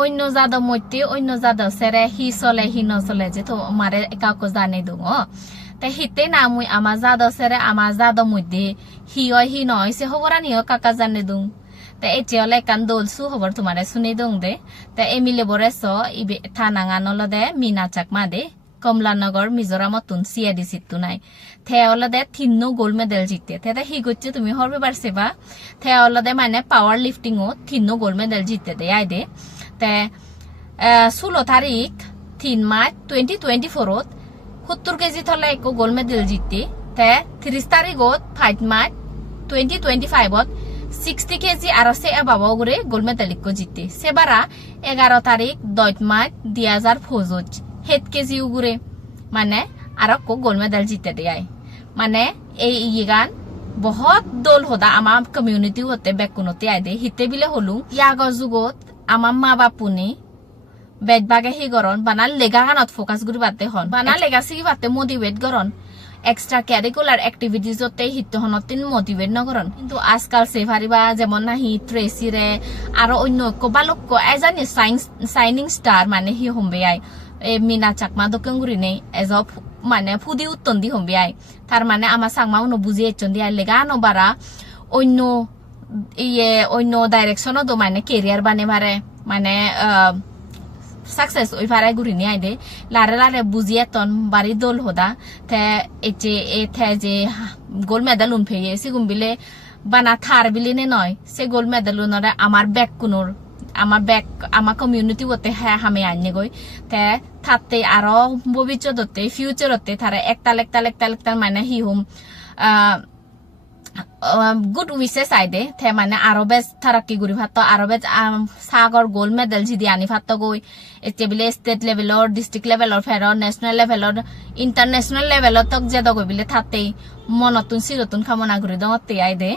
অন্য জাদা মধ্যে অন্য জাদা সেরে হি চলে হি নচলে যে তো মারে কাউকে জানে দङ তে হিতে না মুই আমার জাদা সেরে আমার জাদা মধ্যে হি হয় হি নয় সে হবরানিও কাকা জানে দङ তে এতিয়ালে কান দলসু হবর তোমারে শুনে দङ দে তে এমিলে বরেছ ইবে থানাঙা নলদে মিনা চাকমা দে কমলানগর মিজোরামত তুন সিআইডি সিট্টু নাই থে অলদে থিন্ন গোল্ড মেডেল জিতে তে হি গচ্ছে তুমি হরবে পারছে বা থে অলদে মানে পাওয়ার লিফটিং ও থিন্ন গোল্ড মেডেল জিতে দে আই দে তে 16 তারিখ 3 মার্চ 2024 70 কেজি থলে এক গোল্ড মেডেল জিতে তে 30 তারিখত 5 মার্চ 2025 60 কেজি আর সে বাবা করে গোল্ড মেডেল জিতে সেবারা 11 তারিখ 10 মার্চ 2025 হেড কেজি উগুরে মানে আর গোল্ড মেডেল জিতে দেয় মানে এই ইগান বহুত দল হদা আমার কমিউনিটি হতে বেকুনতে আই দে হিতে বিলে হলু ইয়াগর যুগত আমার মা বাপুনি বেদ বাগে হি গরন বানা লেগা গানত ফোকাস গুরি বাতে হন বানা লেগা সিগি বাতে মোটিভেট গরন এক্সট্রা ক্যারিকুলার অ্যাক্টিভিটিজ হতে হিতে হনতিন মোটিভেট নগরন কিন্তু আজকাল সে পারিবা যেমন না হি ট্রেসি রে আর অন্য কবালক এজানি সাইনিং স্টার মানে হি হমবে আই মিনা চাকমা দোকানগুরি নেই এজ মানে ফুদি উত্তন দি হমবে আই তার মানে আমার সাংমা উনো বুঝি এচন দি লেগা নবারা অন্য ইয়ে অন্য ডাইরেকশনও তো মানে কেরিয়ার বানে মারে মানে সাকসেস ওই ফারাই গুরি নি আইদে লারে লারে বুঝিয়ে তন বাড়ি দল হদা তে এচে এ থে যে গোল্ড মেডেল উনফেয়ে সিগুম বিলে বানা থার বিলি নে নয় সে গোল্ড মেডেল উনরে আমার ব্যাক কুনোর আমার ব্যাক আমার কমিউনিটি হতে হ্যাঁ হামে আননে গই তে থাকতে আরো ভবিষ্যতে ফিউচারতে তারা একতাল মানে হি হুম গুড উইসেস আইদে থে মানে আরো বেশ থারাক্কি গুরি ভাত আরো বেশ সাগর গোল্ড মেডেল যদি আনি ভাত গই এতে বিলে স্টেট লেভেলর ডিস্ট্রিক্ট লেভেলর ফেরর ন্যাশনাল লেভেলর ইন্টারন্যাশনাল লেভেলর তক যে দগই বিলে থাকতেই মনতুন সিরতুন খামনা গুরি দঙতে আইদে